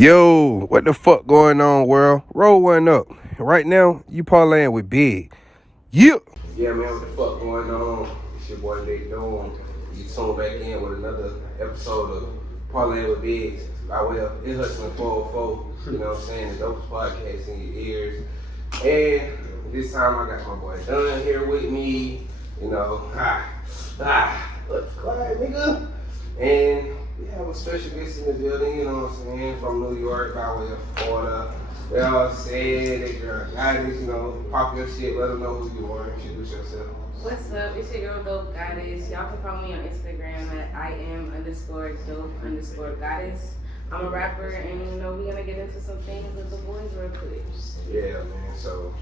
Yo, what the fuck going on, world? Roll one up. Right now, you parlaying with Big. Yeah. Yeah, man, what the fuck going on? It's your boy Big Dome. You tune back in with another episode of Parlaying with Bigg by way of EarHustlers 404. You know what I'm saying? The dopest podcast in your ears. And this time I got my boy Dunn here with me. You know, what's quiet, nigga? And we have a special guest in the building, you know what I'm saying, from New York by way of Florida. They all said that you're a goddess, you know, pop your shit, let them know who you are, introduce yourself. What's up? It's your girl Dope Goddess. Y'all can follow me on Instagram at IM_dope_goddess. I'm a rapper, and you know we're gonna get into some things with the boys real quick. Yeah, man. So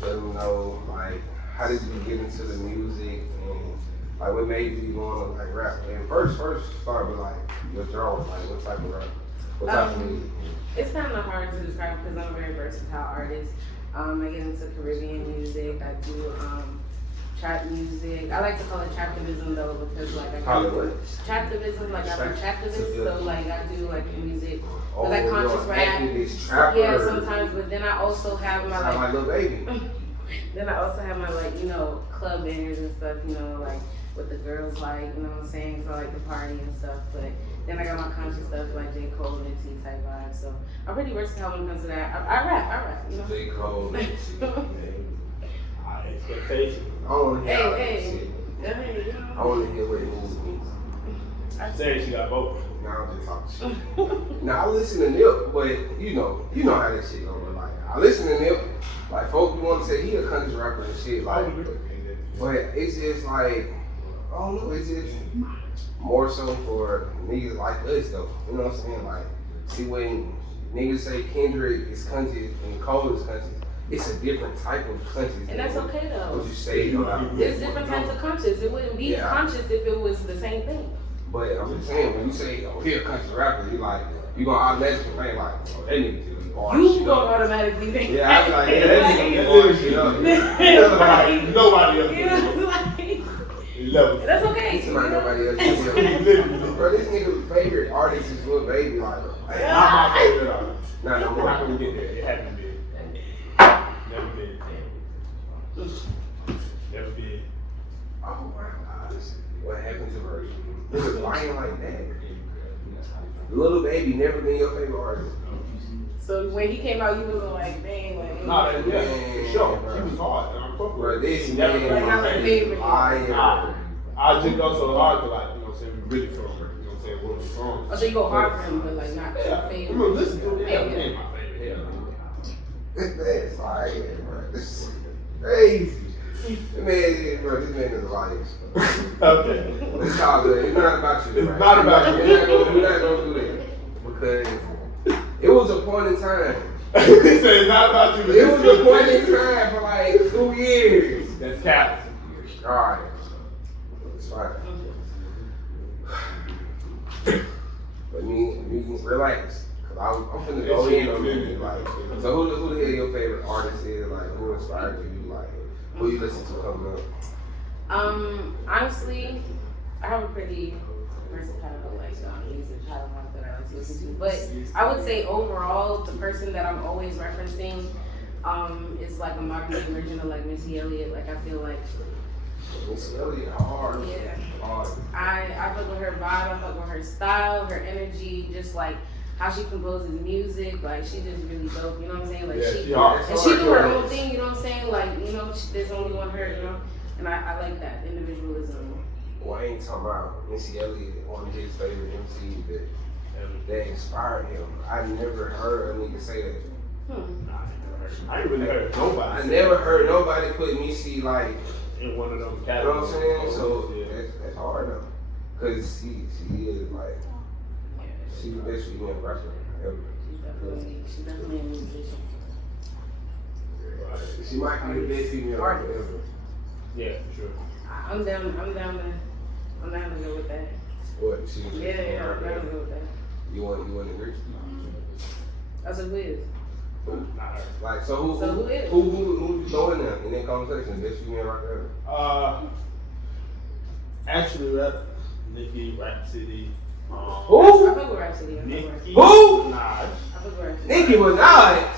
let them know, like, how did you get into the music and like what made you want to like rap? And first start with like your genre, like what type of rap, what type of music? It's kind of hard to describe because I'm a very versatile artist. I get into Caribbean music. I do trap music. I like to call it traptivism though because like I call it traptivism, like I'm a traptivist, so like I do like music. Oh, like conscious rap. Yeah, sometimes, but then I also have my like Little Baby. Then I also have my like, you know, club bangers and stuff, you know, like what the girls like, you know what I'm saying? Cause I like to party and stuff. But then I got my conscious stuff like J. Cole and T type vibes. So I'm pretty versatile when it comes to that. I rap, you know. J. Cole. Expectations. I want to hear all that Hey. shit. You know. I want to hear what it moves me. I'm saying she got both. Now I'm just talking shit. Now I listen to Nip, but you know how that shit go. Like I listen to Nip, like folks want to say he a country rapper and shit, like, but it's just like I don't know, it's just more so for niggas like us though. You know what I'm saying? Like, see when niggas say Kendrick is country and Cole is country, it's a different type of country. And that's okay though. What you say about There's different types of conscious. It wouldn't be conscious if it was the same thing. But I'm just saying, when you say, oh, he a country rapper, you like, you gonna automatically think like, oh, that nigga just bar You shit gonna up. automatically think. Yeah, I be like, yeah, that nigga bar shit up. Nobody else. You know, like, that's okay. It's not nobody else. Bro, this nigga's favorite artist is Lil Baby. Like, Not my favorite artist. nah, no We're more. not gonna get there. It hasn't been. Never been. Never been. Oh my God, what happened to her? Niggas lying like that. Lil Baby never been your favorite artist. So when he came out, you wasn't like, dang, like. Nah, yeah, for sure. Bro. She was hard. And I'm fucking Bro, with her. this She man, never been Like, my not my favorite. favorite. I I just go so hard to like, you know what I'm saying, we really from her. You know what I'm saying, what was wrong. Oh, so you go hard for him, but like not your Yeah, favorite. I'm gonna listen to it. Yeah, Yeah. it ain't my favorite. Hell no. This man's lying, bro. This is crazy. This man is lying. Okay. It's all good. It's not about you. It's right? not about you. We're not gonna do that because it was a point in time. He said it's not about you. It was a point in time for like 2 years. That's cap. All right, it's fine. But me, relax. Cause I'm finna go in on it. Like, so who the hell your favorite artist is? Like, who inspired you? Like, who you listen to coming up? Honestly, I have a pretty versatile like music catalog that I like to listen to. But I would say overall, the person that I'm always referencing is like a modern day version of like Missy Elliott. Like I feel like Missy Elliott, hard. Yeah. Hard. I fuck with her vibe, I fuck with her style, her energy, just like how she composes music. Like she's just really dope. You know what I'm saying? Like Yeah, she she hard. and she do her own thing. You know what I'm saying? Like you know, there's only one her. You know, and I like that individualism. Well, I ain't talking about Missy Elliott, one of his favorite MCs that inspired him. I never heard a nigga say that. I ain't really heard nobody. I never heard nobody put Missy like, In one of those you know what I'm categories. saying? So that's hard though. Cause she is like, she the best female rapper ever. She's definitely a musician. She might be the best female rapper ever. Yeah, for sure. I'm down to go with that. What? She Yeah, I'm down to go with that. You want to agree? That's a quiz. Not her. Like, so who is? Who you throwing them in that conversation? Best female rapper ever? Actually, Nicki, Rap City. Who? I fuck with Rhapsody. Nicki Who? Minaj. I fuck with Nicki Minaj.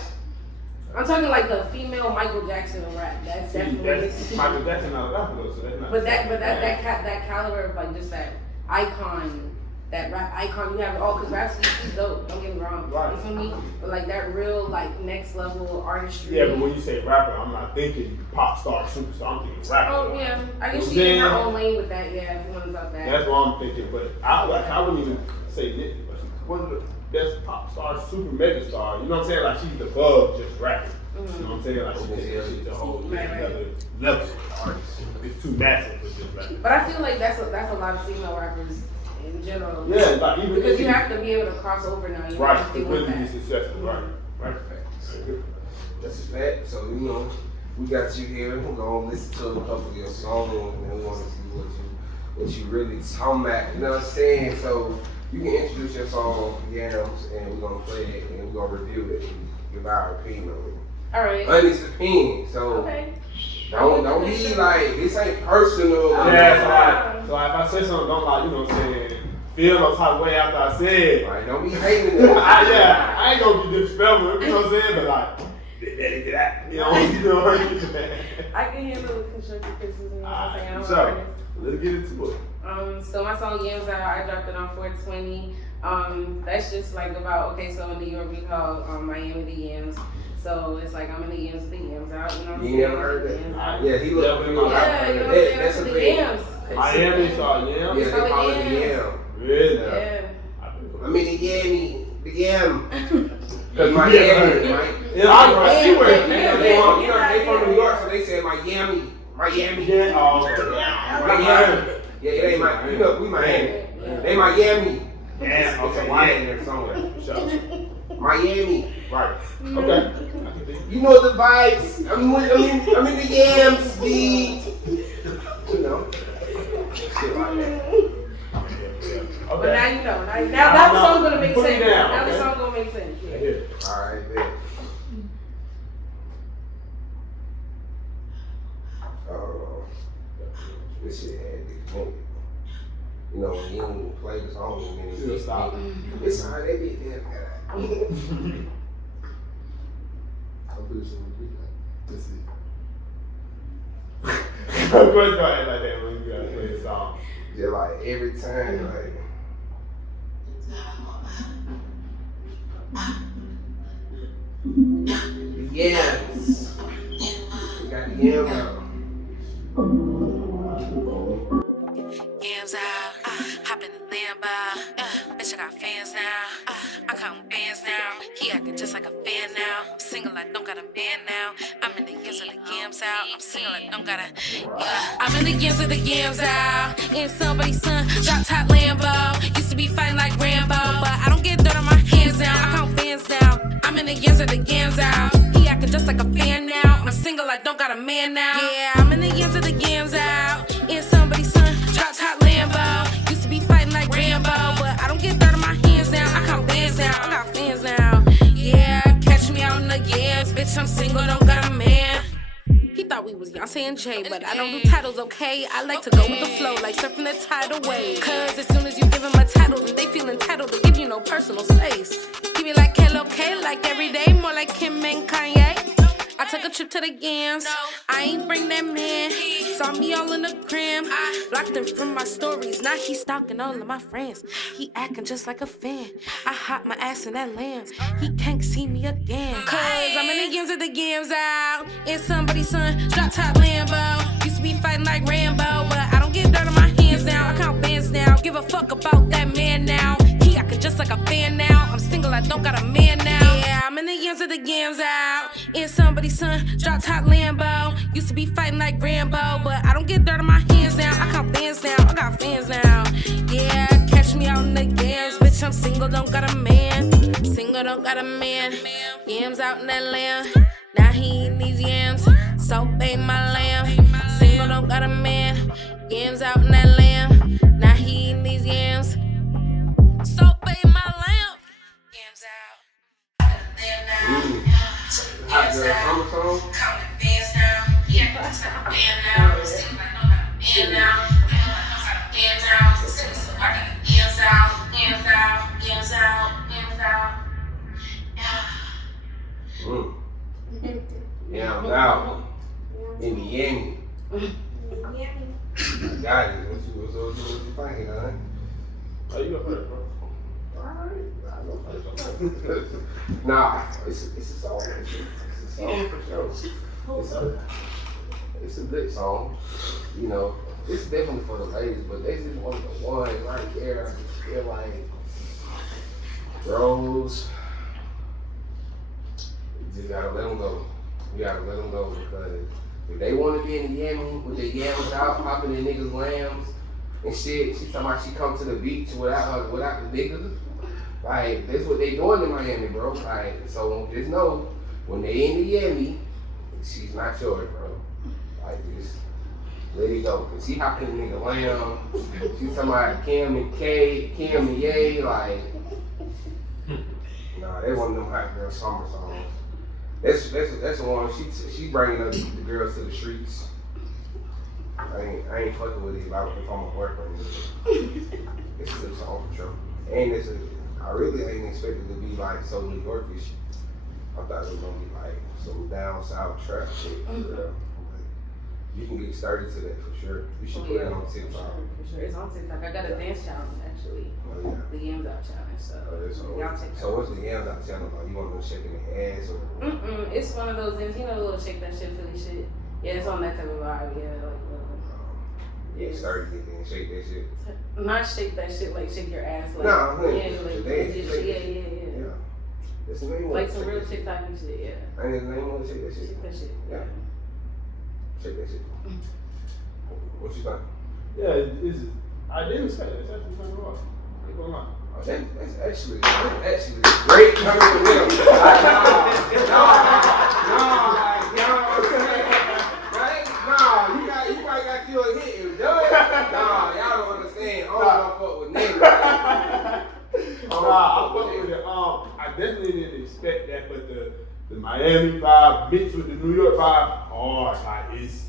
I'm talking like the female Michael Jackson rap. That's definitely. Michael Jackson not a rapper though, so that's not. But that caliber of like just that icon, that rap icon you have. Because Rhapsody's dope. Don't get me wrong. Right. You feel me? But like that real like next level artistry. Yeah, but when you say rapper, I'm not thinking pop star, superstar. I'm thinking rapper. Oh yeah, I guess she's in her own lane with that. Yeah, if you want to talk that. That's what I'm thinking. But I wouldn't even say Nicki, but she's one of the best pop stars, super mega star. You know what I'm saying? Like she's above just rapping. You know what I'm saying? Like she takes that shit to a whole level of artist. It's too massive for just rapping. But I feel like that's a lot of female rappers in general. Yeah, like even because you have to be able to cross over now. You right, have to completely be successful. Right. That's a fact. So you know, we got you here. We're gonna listen to a couple of your songs, and we want to see what you really talking about. You know what I'm saying? So you can introduce your song, Yams, and we're gonna play it and we're gonna review it and give our opinion on it. All right. Honest opinion. So okay. don't be like this ain't personal. Yeah. So if I say something, don't like you know what I'm saying. Feel no type of way after I said it. Right, don't be hating it. I ain't gonna be disrespectful, you know what I'm saying? But like, you know, I can handle the constructive criticism. You know what I'm saying? So, let's get into it. So my song Yams Out, I dropped it on 420. That's just like about, okay, so in New York we call Miami the Yams. So it's like I'm in the Yams with the Yams out, you know what I'm saying? You never heard that? Yeah, he looked yeah, you know what I'm saying? That's the Yams. Miami called Yams? Yeah, they call it the Yam. Really? Yeah. I mean the Yam. Because Miami, right? Yeah, I see where it is. They from New York, so they say Miami. Yeah, Miami. Yeah, it ain't Miami. You know, we Miami. They Miami. Yeah, okay. Miami there somewhere. So, Miami. Right. Okay. You know the vibes. I'm in the Yams, you know. Shit like that. Okay. But now you know. Now the song gonna make sense. Now okay. the song gonna make sense. Yeah. Alright, then. This shit had this moment. You know, when you don't play the song and then you stop. It's how they did that. I'll put it some replay. Let's see. Of course, go ahead like that when you gotta play the song. Yeah, like every time, like. The Yams. We got the Yams out. Yams out, hop in the Lambo, bitch I got fans now, I count bands now, he acting just like a fan now, I'm single I don't got a man now, I'm in the yams of the Yams out, I'm single I don't got a, I'm in the yams of the Yams out, in somebody's son, drop top Lambo, used to be fighting like Rambo, but I don't get dirt on my hands now, I count bands now, I'm in the yams of the Yams out, he acting just like a fan now, I'm single I don't got a man now, yeah, I'm in the yams of the Yams out, in somebody's son, drop top Lambo, used to be fighting like Rambo, but I don't get dirt on my hands now, I count bands now, I got fans now, yeah, catch me out in the yams, bitch I'm single, don't got a man. He thought we was Beyonce and Jay, but I don't do titles, okay? I like to go with the flow, like surfing the tidal wave. Cause as soon as you give them a title, then they feel entitled to give you no personal space. Give me like K, like every day, more like Kim and Kanye. I took a trip to the Yams, I ain't bring that man. Saw me all in the gram, blocked him from my stories. Now he stalking all of my friends. He acting just like a fan. I hop my ass in that Lambs. He can't see me again. Cause I'm in the Yams of the Yams out. In somebody's son, drop top Lambo. Used to be fighting like Rambo, but I don't get dirt on my hands now. I count bands now. Give a fuck about that man now. He acting just like a fan now. I'm single, I don't got a man now. Yeah, I'm in the yams of the Yams out. In somebody's son, drop top Lambo. Used to be fighting like Rambo, but I don't get dirt on my hands now. I count bands now, I got fans now. Yeah, catch me out in the yams. Bitch, I'm single, don't got a man. Single, don't got a man. Yams out in that lamb. Now he eating these yams. So ain't my lamb. Single, don't got a man. Yams out in that lamb. Now he eating these yams. So ain't my lamb. Yams out. Hot girl summer song. Counting bands now. Yeah, band now. Sing like no band now. Band now. Sing so I got yams out. Yams out. Yams out. Yams out. Yams Out in the Yami. I got it. What you thinking, huh? Oh, you go first, bro. Alright, I go first. Nah, it's a song. It's a song for sure. It's a good song. You know, it's definitely for the ladies, but they just one of the ones right there. I just feel like bros, you just gotta let them go. You gotta let them go because if they want to be in the Yami with their yams out, popping in niggas' lambs and shit, she talking about she come to the beach without the niggas. Like, that's what they doing in Miami, bro. Like, so just know, when they in the Yami, she's not yours, bro. Like, just let it go. Cause she hopping in the nigga lamb. She talking about Kim and Ye, like, nah, they one of them hot girl summer songs. That's the one she bringing up the girls to the streets. I ain't fucking with it if I'm a boyfriend. It's a good song for sure. And I really ain't expected to be like so New Yorkish. I thought it was gonna be like some down south trap shit. You can get started to that for sure. You should put it on TikTok. For sure. It's on TikTok. I got a dance challenge actually. Oh yeah. The Yams Out challenge. So y'all check that. So what's the Yams Out channel about? You want them shaking their ass or? It's one of those things, you know, the little shake that shit, Philly shit. Yeah, it's on that type of vibe. Yeah, Yeah, started getting shake that shit. Not shake that shit like shake your ass. Like, nah, yeah, like yeah. That's the name like some real TikTok and shit. Yeah. I ain't the name of it. Shake that shit. Shake that shit. Yeah. Shake that shit. What you think? Yeah, I didn't expect it. It's actually kind of rough. I ain't gonna lie. Oh, that's actually great coming from them. You might got you a hit and done. Nah, y'all don't understand. I don't fuck with niggas. I fuck with it. I definitely didn't expect that, but the Miami vibe mixed with the New York vibe, hard. Like it's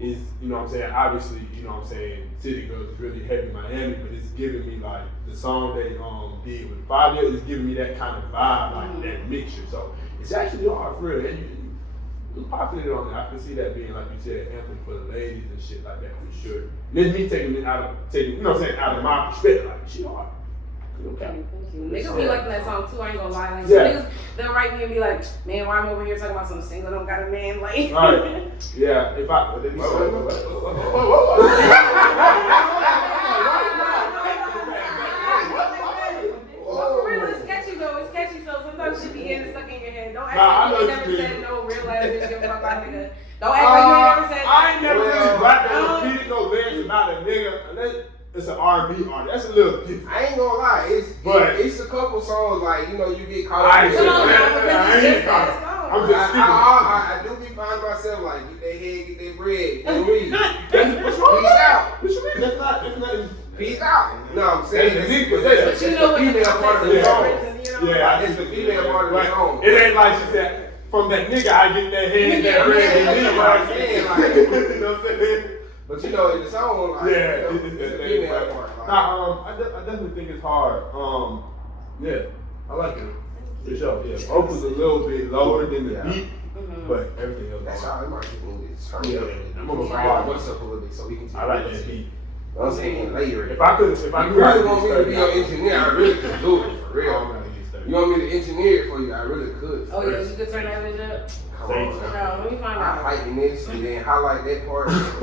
you know what I'm saying, obviously, you know what I'm saying, City Girls is really heavy Miami, but it's giving me like the song they did with 5 Years is giving me that kind of vibe, like that mixture. So it's actually hard for real. And you popping it on there. I can see that being, like you said, anthem for the ladies and shit like that for sure. And then me taking it out of my perspective, like she hard. Okay. Thank you. Niggas be liking that song too, I ain't gonna lie. Like, some niggas, they'll write me and be like, man, why I'm over here talking about some single, don't got a man, like. Right. Yeah, if I. For real, it's catchy though, it's catchy, so sometimes shit be getting stuck in your head. Don't act like you ain't never said no real ass bitch, give a fuck about nigga. Don't act like you ain't never said I ain't never really rapped or repeated no lyrics about a nigga, unless it's an R&B artist. That's a little different. I ain't gonna lie, it's a couple songs like, you know, you get caught up in Come on now, because it's just that song. I'm just speaking. I do be finding myself like, get their head, get their bread, get weed. What's wrong with Peace that? out. What you mean? That's not. Peace out. No, I'm saying That's it's deep, say that. the female part of the song. Yeah, It's the female part of the song. It ain't like she said, from that nigga I get that head, that bread, and leave. what I'm saying, like, You know what I'm saying? but you know, in the song, like, Yeah, it's the female part. Like, I definitely think it's hard. Yeah, I like it. For sure, yeah. Vocals a little bit lower than the beat, but everything else. that's how it might be moved. It's turned Yeah, up. I'm I'm gonna gonna try. what's up a little bit so we can I like that beat. You know what I'm saying? Layer it. If I could You really want me to be your engineer, I really could do it, for real. You want me to engineer it for you, I really could. Oh yeah, you could turn that bitch up. Come on. No, let me find I out. heighten this and then highlight that part. I'm just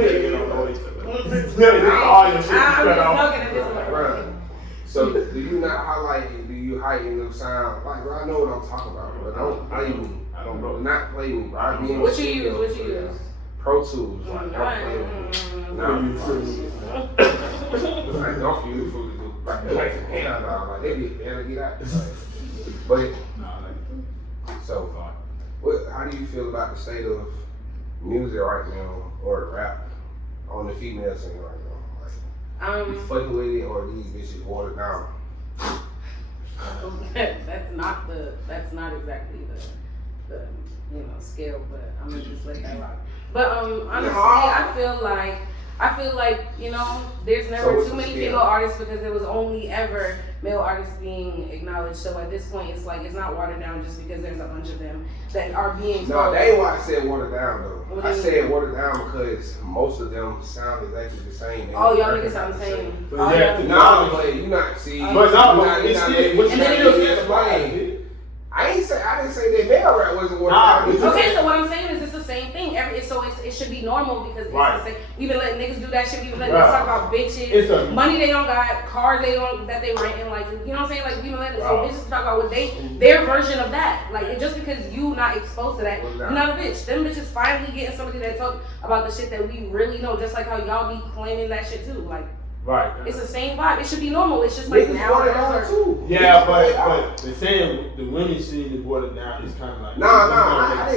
talking at this point. Bruh. So do you not highlight it? Do you heighten the sound? Like, bro, I know what I'm talking about, but don't play me. I don't know. Do not play me, bro. I be in the What you studio use? for that. Pro Tools. Like, don't play with me. Like, don't use food. Like, hand out. Like, they get out. But, so, how do you feel about the state of music right now, or rap on the female scene right now? Like, you fucking with it, or these bitches watered down? that's not exactly the scale, but I'm gonna just let that rock. But honestly, I feel like there's never too many female artists because there was only ever male artists being acknowledged. So at this point, it's like it's not watered down just because there's a bunch of them that are being. No, that ain't why I said watered down though. I said watered down because most of them sound exactly the same. Oh, y'all niggas sound the same. But yeah, no, but you not see. But no, it's still. And then It's I didn't say that male rap wasn't watered down. Okay, so what I'm saying is it's the same thing. It should be normal because it's the same. We've been letting niggas do that shit. We've been letting niggas talk about bitches, money they don't got, cars that they renting, like you know what I'm saying? Like we've been letting so bitches talk about what their version of that. Like and just because you not exposed to that, you're not a bitch. Them bitches finally getting somebody that talk about the shit that we really know, just like how y'all be claiming that shit too. Like it's the same vibe. It should be normal. It's just like now. Yeah, but the saying the women scene is watered down is kind of like I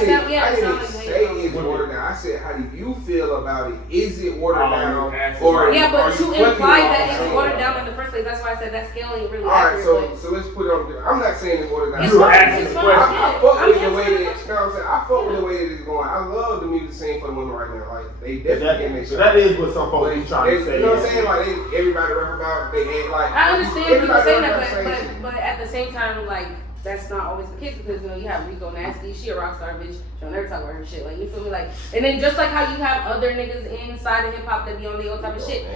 didn't say it's watered down. I said, how do you feel about it? Is it watered down? Or but to imply that it's watered down in the first place, that's why I said that scale ain't really accurate. Alright, so let's put it on. I'm not saying it's watered down. You were asking the question. I fuck with the way that you know what I'm saying. I fuck with the way that it's going. I love the music scene for the women right now. Like they definitely so that is what some folks be trying to say. You know what I'm saying? Like everybody rap about they ain't like. I understand people saying that, but at the same time, like that's not always the case because you have Rico Nasty, she a rock star bitch. She'll never talk about her shit. Like you feel me? Like and then just like how you have other niggas inside of hip hop that be on their own type of shit.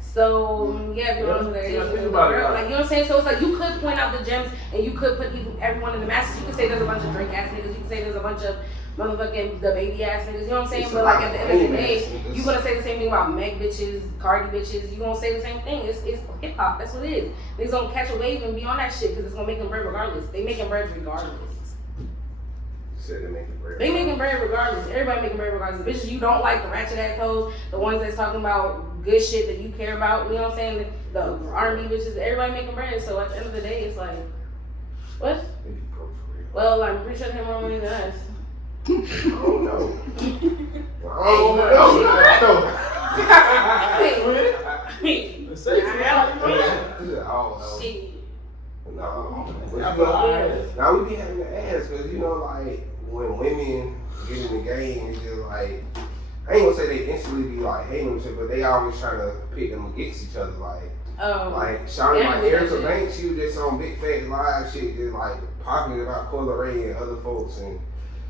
So yeah, if you want to like you know what I'm saying. So it's like you could point out the gems and you could put everyone in the masses. You could say there's a bunch of Drake ass niggas. You could say there's a bunch of motherfucking the baby ass niggas, you know what I'm saying? But like at the end of the day, you gonna say the same thing about Meg bitches, Cardi bitches, you gonna say the same thing. It's hip hop, that's what it is. Niggas gonna catch a wave and be on that shit because it's gonna make them bread regardless. They making bread regardless. They making bread regardless. Everybody making bread regardless. The bitches you don't like, the ratchet ass hoes, the ones that's talking about good shit that you care about, you know what I'm saying? The R&B bitches, everybody making bread. So at the end of the day, it's like, what? Well, I'm pretty sure they have more money than us. I don't know. Now we be having to ask because like when women get in the game, it's just like I ain't gonna say they instantly be like hating each other, but they always trying to pit them against each other. Like Shawty like Erica Banks, she was just on Big Fat Live shit, just like talking about Parlay and other folks and.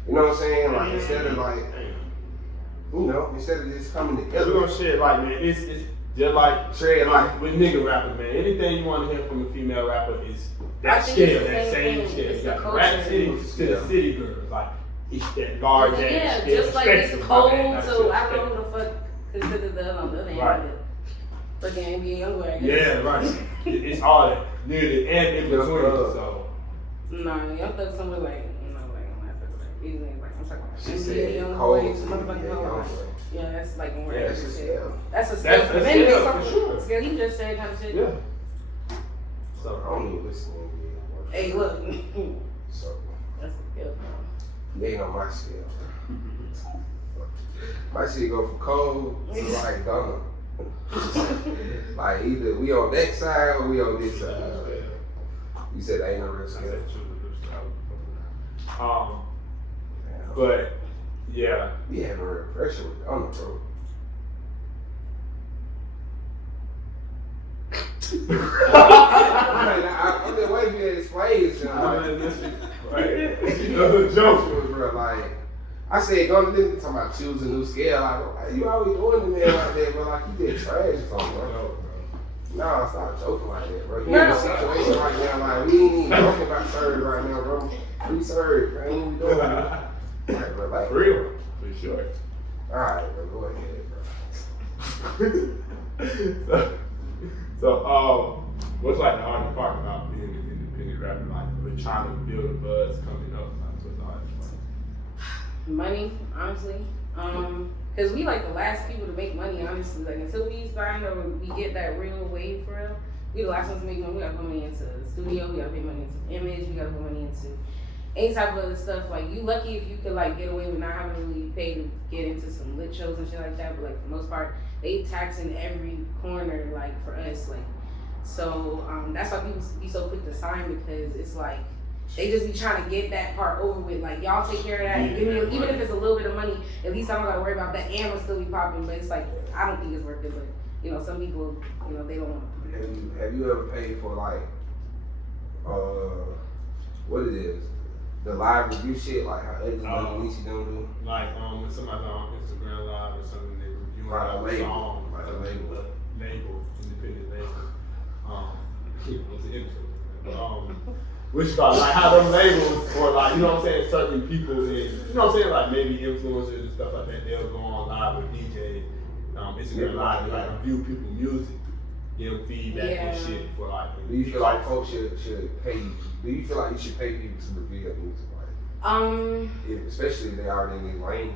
You know what I'm saying? Like instead of like, instead of just coming together. We're gonna share like man, it's just like trade like with nigga rappers, man. Anything you want to hear from a female rapper is that scale, that same scale. You got the rap city to the city girls, like it's that large ass. Yeah, just like it's cold. So I don't know who the fuck considered the other end. Right. Fucking NBA Youngboy, I guess. Yeah, right. It's all that nearly and in between. So. No, Young Thug somewhere like. I'm talking about she said cold yeah, that's like more that's a scale. That's a scale. That's a scale for sure. Scale, he just said kind of shit. Yeah. So I don't even listen to him. Hey, look. So that's a scale. They ain't on my scale. My shit go from cold to like Donna. Like either we on that side or we on this side. You said that ain't no real scale. But yeah, we having real pressure with Donna, bro. I'm just waiting for you to explain yourself. The joke was real. Like I said, Donna didn't talk about choose a new scale. Like you always doing the man like that, but like you did trash or something, bro. Nah, stop joking like that, bro. You in a situation right now, like we ain't even talking about serve right now, bro. Free serve, I ain't even doing it. Like, bro, like, for real, for sure. Alright, bro, go ahead, bro. So, what's like the hardest part about being an independent rapper? Like, we're trying to build a buzz coming up. Like, what's the hardest part? Money, honestly. Cause we like the last people to make money, honestly. Like until we sign or we get that real wave for real, we the last ones to make money. We gotta put money into the studio, we gotta put money into image, we gotta put money into any type of stuff. Like you lucky if you could like get away with not having to really pay to get into some lit shows and shit like that. But like for the most part, they tax in every corner. Like for us, like so that's why people be so quick to sign because it's like They just be trying to get that part over with. Like, y'all take care of that and give me, even if it's a little bit of money, at least I don't gotta worry about that and will still be popping. But it's like, I don't think it's worth it. But, you know, some people, you know, they don't want to. Have you ever paid for like, what it is? The live review shit, like how Ed's Alicia don't do? Like, when somebody's on Instagram Live or something, they reviewing a song, like a label, independent label. It's an influencer. Which about like how them labels, or like, you know what I'm saying, certain people, you know what I'm saying, like maybe influencers and stuff like that, they'll go on live with DJ, Instagram Live, like review people's music, give them feedback and shit for like. Do you feel like folks should pay? Do you feel like you should pay people to review your music? Like, especially if they already in the lane,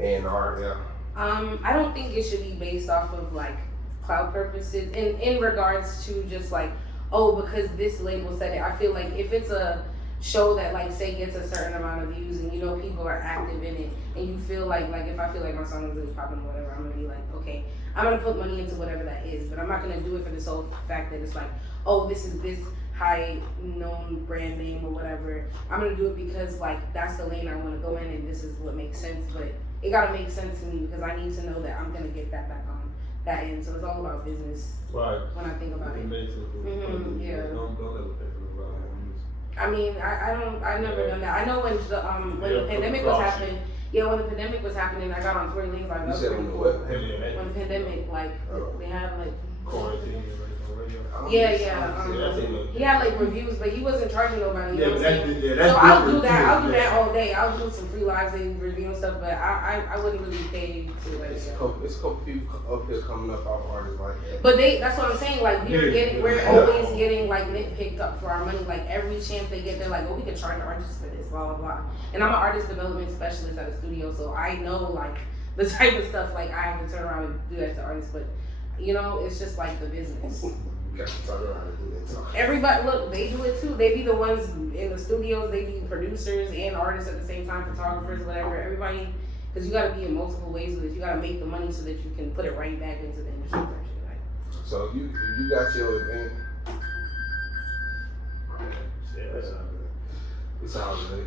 and art, yeah. I don't think it should be based off of like clout purposes, in regards to just like, oh, because this label said it. I feel like if it's a show that like say gets a certain amount of views and you know people are active in it and you feel like if I feel like my song is really popping or whatever, I'm gonna be like, okay, I'm gonna put money into whatever that is, but I'm not gonna do it for the sole fact that it's like, oh, this is this high known brand name or whatever. I'm gonna do it because like that's the lane I want to go in and this is what makes sense, but it gotta make sense to me because I need to know that I'm gonna get that back on that end. So it's all about business. Right. When I think about it. Yeah. Don't ever pay for the views. I mean, I never done that. I know when the pandemic was happening. Yeah, when the pandemic was happening, I got on Tory Lane's like. You said when the what? When the pandemic, like they had like. Quarantine. Yeah. He had like reviews, but he wasn't charging nobody. You know what I'm saying? That's so I'll do that. I'll do that all day. I'll do some free lives and reviewing stuff, but I wouldn't really pay to like. It's a couple people up here coming up off artists like that. But that's what I'm saying. Like we're always getting like nitpicked up for our money. Like every chance they get, they're like, oh, we could charge artists for this, blah blah blah. And I'm an artist development specialist at a studio, so I know like the type of stuff like I have to turn around and do that to artists, but. You know, it's just like the business. Everybody, look, they do it too. They be the ones in the studios. They be producers and artists at the same time, photographers, whatever. Everybody, because you got to be in multiple ways with this. You got to make the money so that you can put it right back into the industry. So if you got your event, it's all good.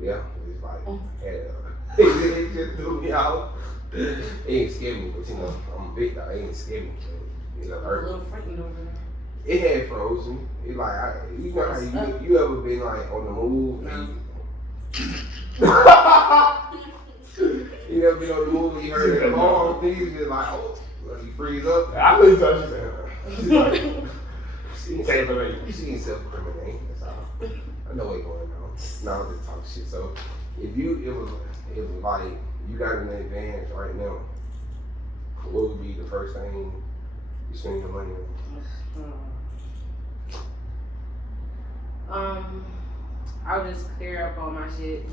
Yeah, it's like, it just threw me out. It ain't scared me, but you know, I'm big though. It ain't scared me. You know, a little frightened over there. It had frozen. It like, you know how you ever been like on the move? No. You never been on the move and you heard the long things, you're like, oh, you freeze up. I really thought you said she ain't self-criminating, that's all. I know what's going on. No, I'm just talking shit. So, if it was like, you got an advantage right now, what would be the first thing you spend your money on? I'll just clear up all my shit,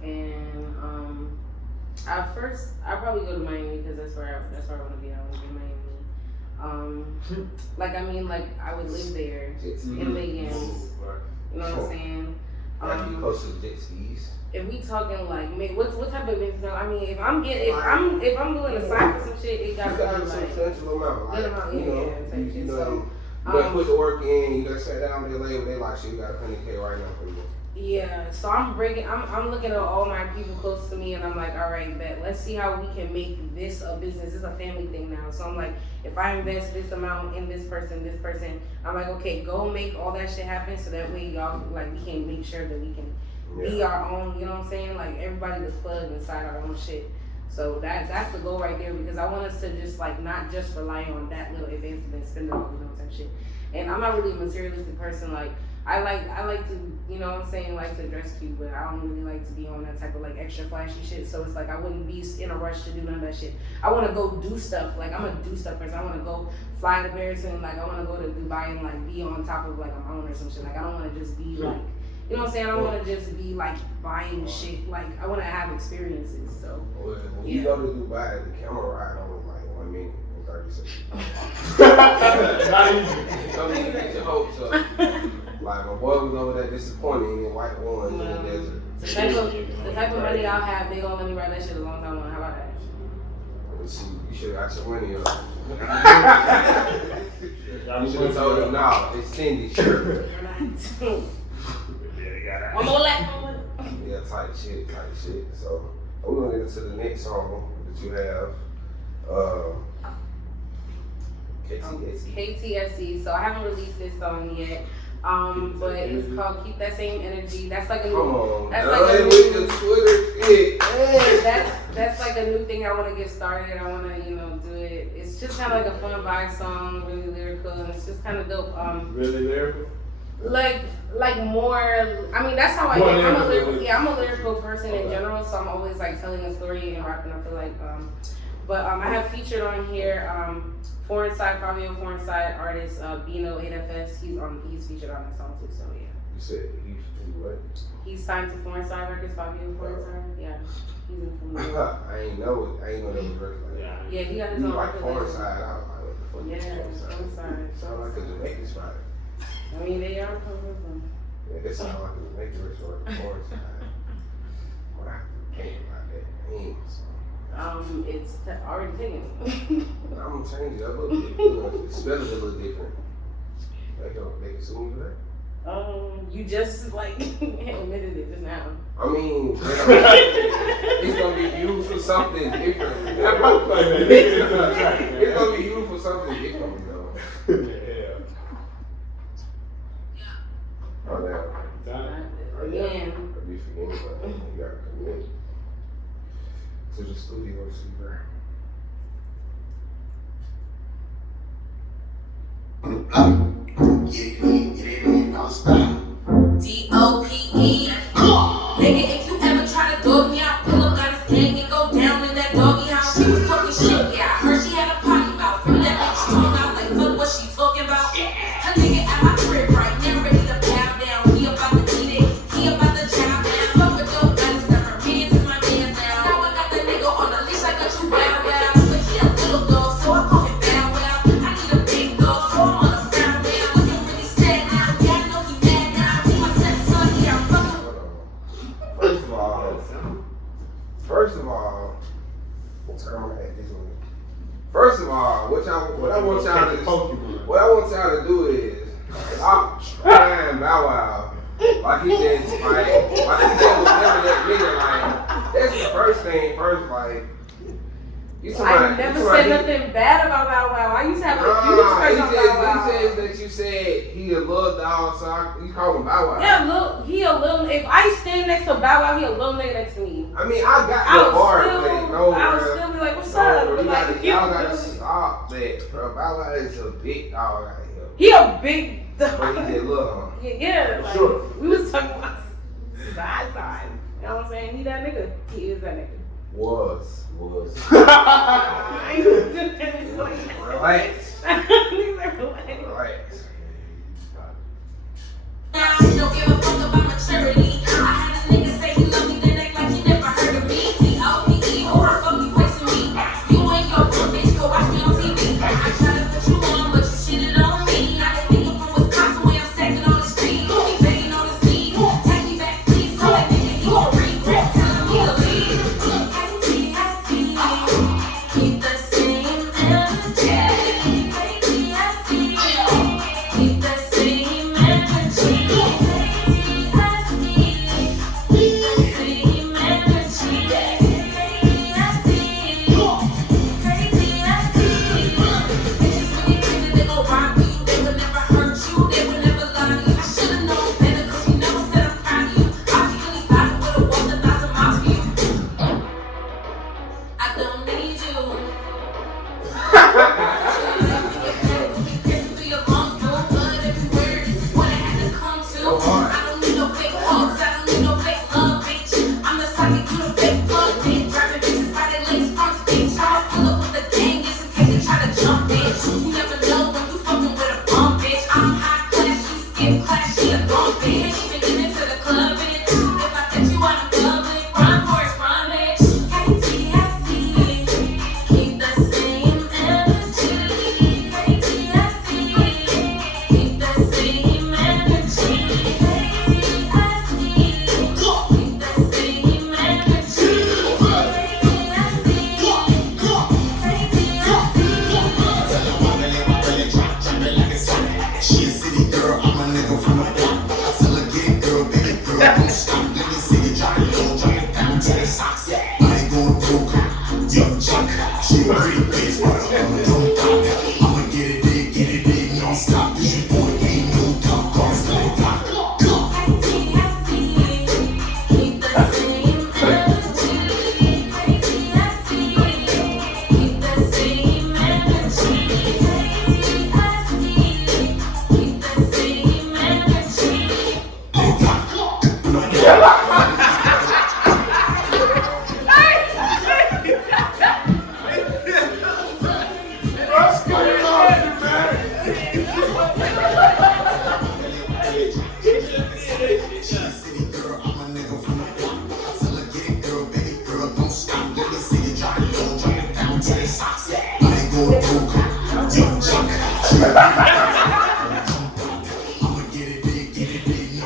and I probably go to Miami because that's where I want to be. I want to be in Miami. Like I would live there in the Yams. You know what I'm saying? Be close to the jet skis. If we talking like, what type of business? I mean, if I'm willing to sign for some shit, it gotta be like substantial amount. Like, you know, so, you put the work in. You done sat down with their label. They like, shit, you got $100K right now for you. Yeah, so I'm looking at all my people close to me, and I'm like, all right, bet. Let's see how we can make this a business. It's a family thing now. So I'm like, if I invest this amount in this person, I'm like, okay, go make all that shit happen, so that way y'all like we can make sure that we can. Be our own, you know what I'm saying? Like everybody that's plugged inside our own shit. So that's the goal right there, because I want us to just like not just rely on that little advance and then spend it all, you know, type shit. And I'm not really a materialistic person. Like I like to, you know what I'm saying, like to dress cute, but I don't really like to be on that type of like extra flashy shit. So it's like I wouldn't be in a rush to do none of that shit. I want to go do stuff. Like I'm a do stuff person. I want to go fly to Paris and like I want to go to Dubai and like be on top of like a mountain or some shit. Like I don't want to just be like. You know what I'm saying? I don't want to just be like buying shit. Like I want to have experiences. So when you go to Dubai, the camera ride only like 1 minute and 30 seconds. Not easy. Don't even get your hopes up. Like my boy was over there disappointed in white ones in the desert. The type of money I'll have, they gonna let me ride that shit a long time. How about that? You should have got your money up. You should have told him, nah, it's Cindy's shirt. I'm gonna let Yeah, tight shit. So, we're gonna get into the next song that you have. KTSE. So I haven't released this song yet. But it's called Keep That Same Energy. That's like a new. That's like a new thing I want to get started. I want to, do it. It's just kind of like a fun vibe song, really lyrical, and it's just kind of dope. Really lyrical? Like more. I mean, that's how I am. I'm a lyrical person in general, so I'm always like telling a story and rapping. I feel like. But I have featured on here. Foreign Side artist Bino 8FS. He's featured on that song too. So yeah. You said he's what? He's signed to Foreign Side Records. Fabio Foreign Side. Yeah. He's in from New York. I ain't know that was record like that. Yeah, he got his own record. Foreign Side. I was like, what the fuck? Yeah, Foreign Side. Sound like a Jamaican spot. I mean, they are from Brooklyn. Yeah, they sound like a Jamaican restaurant. Foreign Side. Well, I can't about that name. It's already taken. I'm gonna change it up a little bit. Spell it a little different. They can sue me for that. You just admitted it just now. I mean, it's gonna be used for something different. It's gonna be used for something different, though. Yeah. Oh, now. Again. I'll be forgetting about that. You gotta commit to the studio receiver. DOPE. Nigga, if you ever try to dog me out, pull up, got his gang and go down in that doggy house. She was talking shit, yeah. I heard she had a potty mouth. From that bitch strung out, like, fuck what she talking about. Her nigga at my crib right now, ready to pound down. He about to eat it, he about to chow down. Fuck with your guns, never hands is my man's now. Now I got the nigga on the leash, I got you bow wow. But he a little dog, so I call him bow wow. I need a big dog, so I'm on a brown man. Looking really sad now, yeah, I know he mad now. He my stepson, yeah, I'm fucking. First of all, what I want y'all to do is stop trying Bow Wow. Like he said, was never that nigga. Like that's the first thing. I never said nothing bad about Bow Wow. I used to have a huge crush on Bow Wow. He says that you said he a little dog, so you call him Bow Wow. Yeah, he a little. If I stand next to Bow Wow, he a little nigga next to me. I mean, I got the bar, but I would still be like, what's up? But y'all gotta stop that, bro. Bow Wow is a big dog out here. He a big dog. But he did look, Yeah, like, sure. We was talking about side. You know what I'm saying? He that nigga. He is that nigga. Was. Relax. Relax. Now, he don't give a fuck about maturity. I had a nigga say he love me, then act like he never heard of me. DOPE, who the fuck you wasting me? You ain't your friend, bitch, go watch me on TV. I try to put you on, but you shitted on me. I didn't think I'm from Wisconsin, where I'm stacking on the street. He begging on the seat. Take me back, please. Tell that nigga he gon' regret telling me to leave. Keep the same energy. Keep the same energy.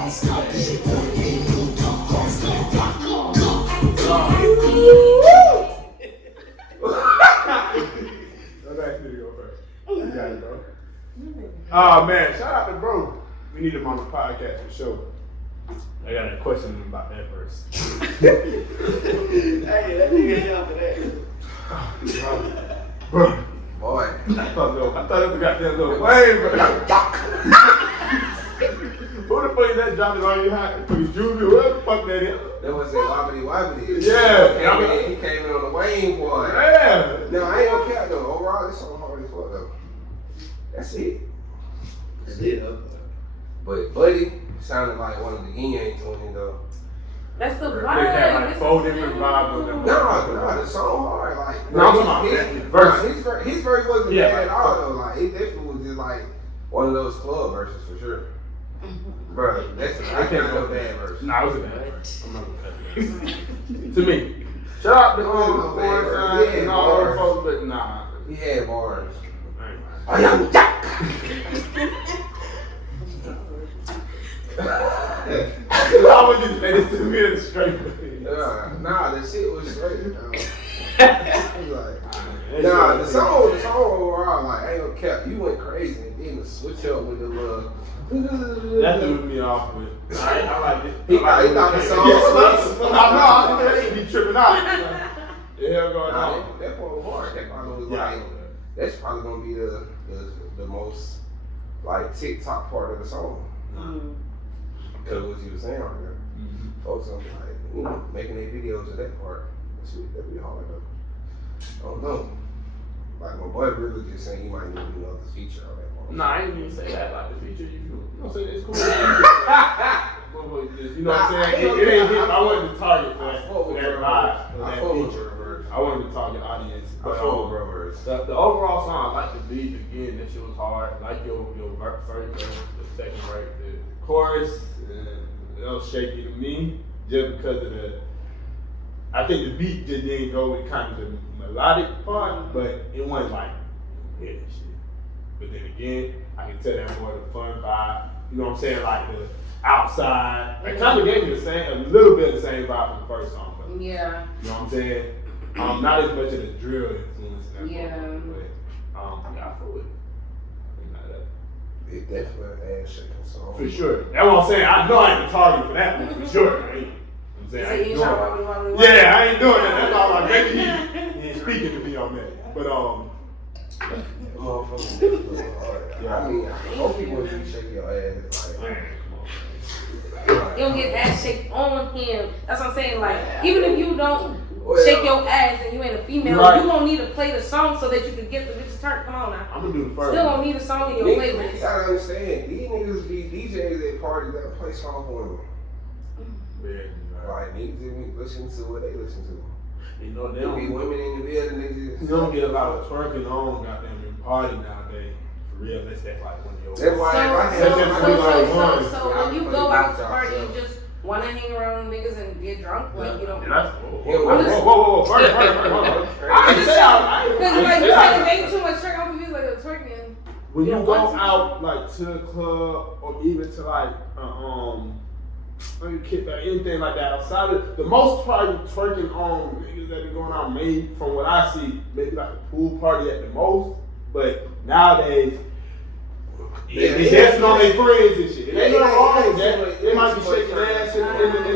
Oh man, shout out to bro. We need him on the podcast for sure. I got a question about that verse. Hey, that nigga here for that. Bro. Boy. I thought it was a goddamn little wave, bro. Who the fuck is that dropping on your hat? Fucking Juvie, whoever the fuck that is. That was it, wobbly. Yeah. He came in on the Wayne boy. Yeah. No, I ain't gonna care though. Overall, this song hard as fuck though. That's it. But Buddy sounded like one of the yin yang twins though. That's the They vibe. had like 4 different vibes on them. No, the song hard. Like, No, I'm talking about his verse wasn't Yeah, bad at all though. Like, it definitely was just like one of those club verses for sure. Bro, that's I can't go bad verse. Nah, it was a bad verse. I'm not gonna cut it. To me. Shout out to all the boys and all those folks, but nah. He had bars. I am Jack. How would you say this to me in straight? Nah, the shit was straight. Nah, the song overall, like, I ain't gonna cap. You went crazy and then the switch up with the little. That threw me off with. I like it. He thought the song was I be tripping out. The hell going on? That part was hard. That probably was like, that's probably gonna be the most like TikTok part of the song. Because what you were saying right there. Folks are like, making their videos of that part. That'd be hard though. I don't know. Like my boy really just saying he might need another feature on that part. Nah, I ain't even say that. Like the feature, you know, say it's cool. You know what I'm saying? It ain't hit. I wanted to target for that vibe. I full with her. I wanted to target audience. I full with brothers. The overall song, I like the beat. Again, that shit was hard. I like your first verse, the second verse, the chorus. That was shaky to me, just because of the. I think the beat just didn't go with kind of the melodic part, but it wasn't like hit and shit. But then again, I can tell that more the fun vibe. You know what I'm saying? Like the outside. It kind of gave me a little bit of the same vibe from the first song. But, Yeah. you know what I'm saying? Not as much of the drill influence in that Yeah. moment, but I feel it. It's definitely an ass shaking song. For sure. That's what I'm saying. I know I ain't the target for that one, for sure. Right? I'm saying, I ain't doing that. Yeah, I ain't doing that. That's all I'm maybe he ain't speaking to me on that. But Motherfucker definitely hard. I mean, I hope people when you shake your ass like. You don't get ass shake on him. That's what I'm saying. Like, even if you don't shake your ass and you ain't a female, you gonna need to play the song so that you can get the bitch turn. Come on now. I'm gonna do the first. Still don't need a song in your playlist. You gotta understand, these niggas be DJs at parties that play songs for them. Yeah. Like niggas that be listening to what they listen to. You know, they There don't be women in the building, they just. You don't get a lot of twerking on goddamn in party nowadays. For real, unless that's like one of your. That's why So when you go out to party, you just wanna hang around niggas and get drunk, like you don't. Whoa. First. I didn't say I Because like you said, it ain't too much twerk. I'm confused like the twerking. When you go out like to a club or even to like anything like that outside of the most probably twerking on niggas that be going out maybe from what I see, maybe like a pool party at the most. But nowadays they dancing on their friends and shit. It ain't nothing wrong with that. They might be shaking ass in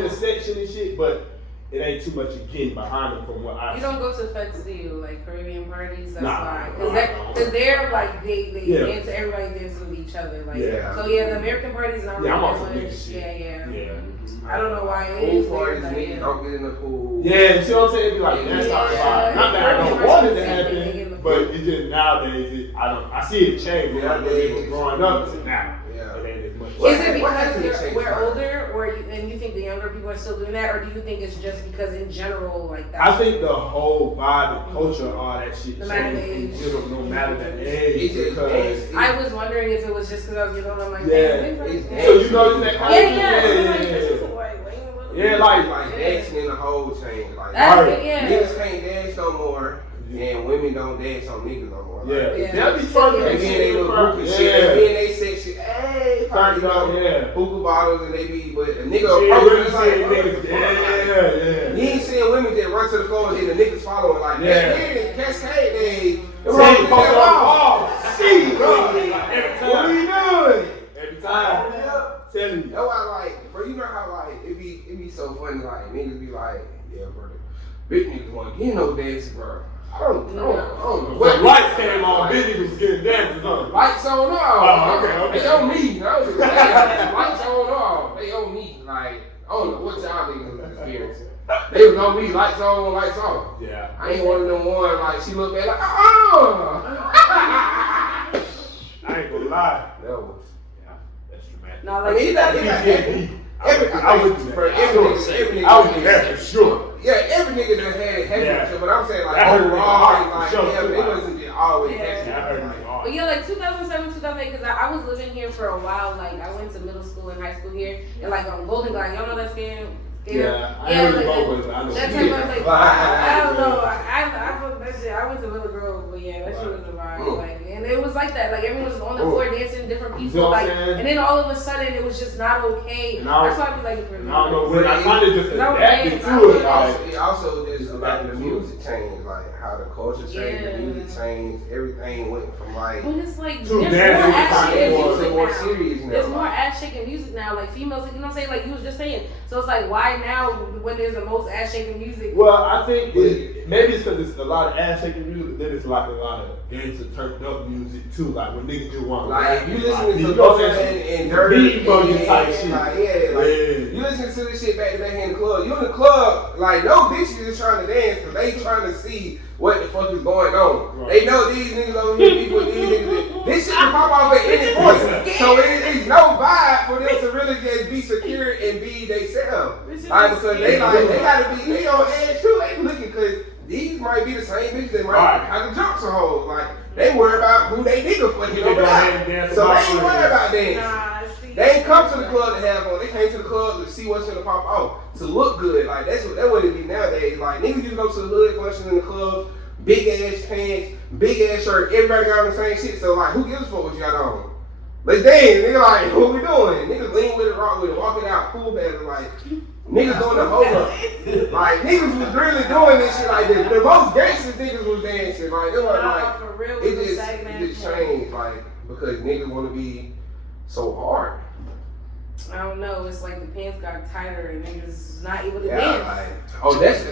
the section and shit, but it ain't too much getting behind them from what I see. You don't go to feds, do you? Like Caribbean parties? That's why. No, Because they're like, they dance, everybody dances with each other. Like, So the American parties not really I'm that also much. mixed shit. Yeah. I don't know why it Pool is. parties, niggas don't get in the pool. Yeah, see what I'm saying? It be like, that's how it's like. Not that I don't want it to happen, happen, but it's just nowadays, I see it change from like when they was growing up to now. Yeah. It ain't as much. Is it because we're older, and you think the younger people are still doing that, or do you think it's just because in general, like that? I think the whole vibe and culture, all that shit, No matter the age. no matter the age, because I was wondering if it was just because I was getting older. I'm like, so you notice that kind of Like dancing in the whole chain. Like niggas can't dance no more, and women don't dance on niggas no more. Like, they'll be twerking and then they look group and shit, and then they say shit, hey, so like, you know, hookah bottles, and they be, but a nigga approaching, like, you ain't seeing women that run to the floor and then the niggas following, like, yeah, Cascade, they post on the wall. See, bro, every time. What are you doing? Every time. Telling you. That's why, like, bro, you know how, like, it be so funny, like, niggas be like, yeah, bro, big niggas want to get no dancing, bro. I don't know. When lights came on, big niggas was getting dances on. Lights on all. Oh, okay. They owe me. Lights on all. They owe me. Like, I don't know what y'all niggas experience. They was on me. Lights on, lights off. Yeah. I ain't one of them one, like, she looked back like, I ain't gonna lie. No. Yeah, that's dramatic. No, I like, mean, I went through that. Every I went through that for sure. Yeah, every nigga that had shit, but I'm saying, like, That hurt me overall, hard, like, for sure, yeah, too, it like. wasn't just always Yeah. that shit. That hurt me hard. But yeah, like 2007, 2008, because I was living here for a while. Like, I went to middle school and high school here. And, like, on Golden Glide, y'all know that scam? Yeah, I ain't really go with it, I know. That type of, like, I don't know. I fuck that shit. I went to Little Grove, but yeah, that shit was a vibe. Like, and it was like that. Like, everyone was on the floor dancing, different You people. know what Like, I'm saying? and then all of a sudden, it was just not okay. That's why I be like, I don't know, when I kind of just adapted to it, It also just about the music changed, like how the culture changed, the music changed, everything went from like but it's like, Too there's dancing more ass shit in more- music more now. serious now. There's more ass shaking music now, like females, you know what I'm saying? Like you was just saying. So it's like, why now when there's the most ass shaking music? Well, I think maybe it's because it's a lot of ass shaking music, then it's like a lot of gangster turned up music too, like when niggas just want like you listen like, to you know Logan what I'm saying? and Dirty Beat bugging type shit. like you listen to this shit back to back in the club. You in the club, like no bitches is trying to dance because they trying to see what the fuck is going on. Right. They know these niggas over here beef with these niggas. This shit can pop off at any point. So it's no vibe for them to really just be secure and be themselves. Like because they gotta be they on edge too. They looking because these might be the same bitches that might have to jump some hoes. Like they worry about who they nigga fucking over there. So they ain't worry about dance. They ain't come to the club to have fun. They came to the club to see what's gonna pop off, to look good. Like that's what it be nowadays. Like niggas just go to the hood functions in the club, big ass pants, big ass shirt. Everybody got on the same shit. So like, who gives a fuck what you got on? Let's dance. Nigga like, what we doing? Niggas lean with it, rock with it, walking out, pool battle. Like niggas doing the hold up. Like niggas was really doing this shit like this. The most gangster niggas was dancing. Like it was like for real, it just changed. Like because niggas want to be so hard. I don't know. It's like the pants got tighter and niggas not able to Yeah, dance. like, oh, that's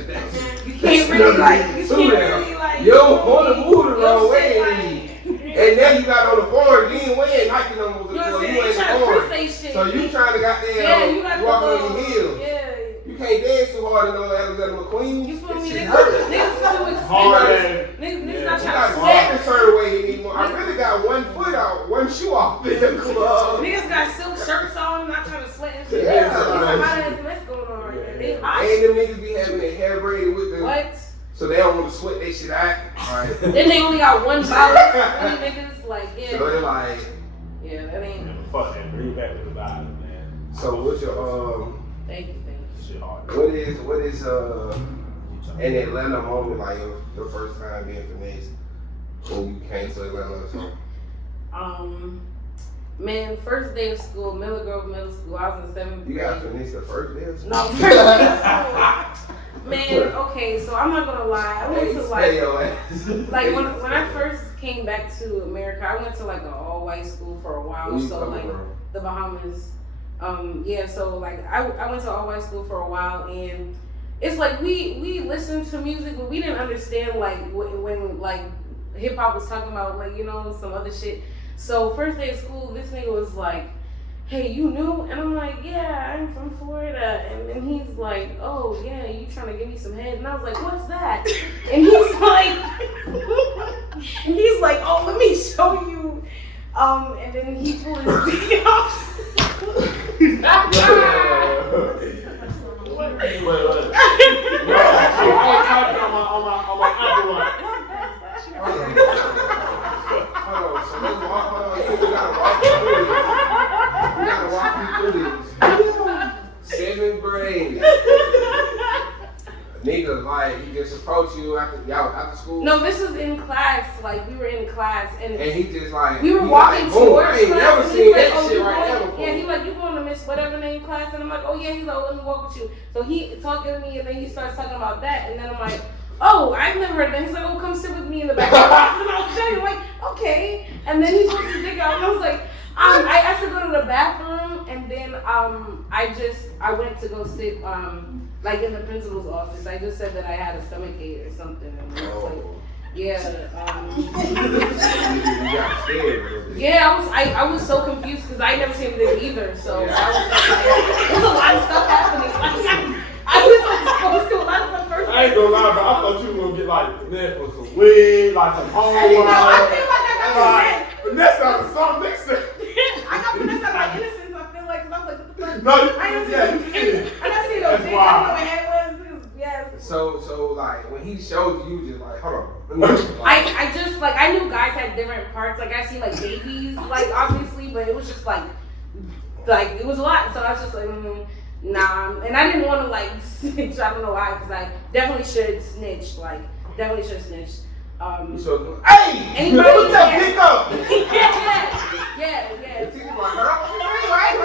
You can't really like. You can't really like. You don't want to move the wrong way. Like, And now you got on the floor, you ain't wearing Nike no more. you know what I'm saying? You They ain't trying to on. pre-say shit. So you trying to goddamn you got walk the on your heels. Yeah. You can't dance too hard to know Alexander McQueen. You feel me? Shit Niggas hurt. too Hard expensive. ass. Niggas not You trying to got sweat. sweat a certain way anymore. I really got one foot out, one shoe off in the club. Niggas got silk shirts on, not trying to sweat and shit. Yeah. It's a hot ass mess going on right there. They hot. And them niggas be having their hair braided with the. What? So they don't want to sweat their shit out. Alright. Then they only got one bottle. Really niggas like So yeah. they're like. Yeah, that ain't. Fuck that, bring back to the vibe, man. So what's your Thank you. Shit hard. what is an Atlanta moment like your first time being finessed when you came to Atlanta or something? Man, first day of school, Miller Grove Middle School. I was in 7th grade. You got finessed the first day of school? No, first day of school. Man, okay, so I'm not gonna lie. I went to like when I first came back to America, I went to like an all-white school for a while. Where you So coming like from? the Bahamas. Yeah, so like I went to all-white school for a while, and it's like we listened to music, but we didn't understand like when like hip hop was talking about like some other shit. So first day of school, this nigga was like, hey, you new? And I'm like, yeah, I'm from Florida. And then he's like, oh, yeah, you trying to give me some head? And I was like, what's that? And he's like, oh, let me show you. And then he pulled his dick out. Wait. I'm typing on my Apple Watch. Hold on, so let's walk you gotta walk me through this. 7th grade. nigga, like, he just approached you after school? No, this was in class. Like, we were in class. And he just like, we were walking towards I ain't class. never And seen he's that like, shit you right going? there before. Yeah, he like, you going to Miss whatever name class? And I'm like, oh yeah. He's like, let me walk with you. So he talking to me, and then he starts talking about that. And then I'm like, oh, I've never heard that. He's like, oh, come sit with me in the back. And I was telling him, like, okay. And then he puts his dick out, and I was like, I had to go to the bathroom, and then I went to go sit like in the principal's office. I just said that I had a stomach ache or something, and he was like, yeah. You got scared. Yeah, I was so confused because I never seen it either. So I was like, there's a lot of stuff happening. I was like supposed to a lot of stuff first. I ain't gonna lie, but I thought you were gonna get like finesse for some weed, like some homework. You know, I feel like I got finesse out of something next to I got finesse out of my innocence. I feel like, because I was like, what the fuck? No, I didn't see no dick. I didn't see no That's dick. I wild. didn't know what head was. Yes. So like when he showed you, just like, hold on. Let me I just like I knew guys had different parts. Like I see like babies, like obviously, but it was just like it was a lot. So I was just like, nah. And I didn't want to like snitch. I don't know why, because I definitely should snitch. Like definitely should snitch. So, hey! Anybody? Put that dick up! Yeah. Right.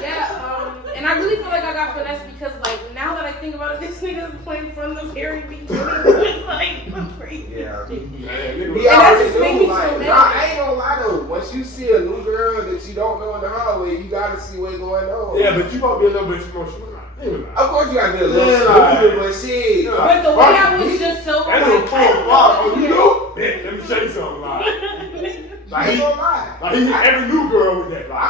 Yeah, and I really feel like I got finesse because, like, now that I think about it, this nigga is playing from the very beginning. It's like crazy. Yeah. And that just make me so mad. Nah, I ain't gonna lie though. Once you see a new girl that you don't know in the hallway, you gotta see what's going on. Yeah, but you gonna be a little bit more sure. Of course you gotta be a little stupid, but shit. But the way I was just so That little poor block. Oh, you know? Yeah, let me show you something. Like, I ain't gonna lie. Like he hit every new girl with that. Like, I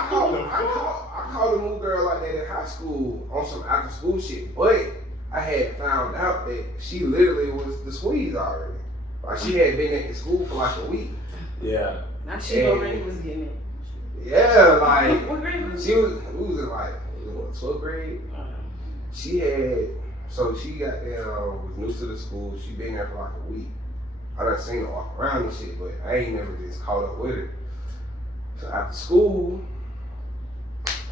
called a new girl like that in high school on some after school shit, but I had found out that she literally was the squeeze already. Like she had been at the school for like a week. Yeah. Now she already was getting it. Yeah, like What grade was we was in like 12th grade. She got there, was new to the school. She been there for like a week. I done seen her walk around and shit, but I ain't never just caught up with her. So after school,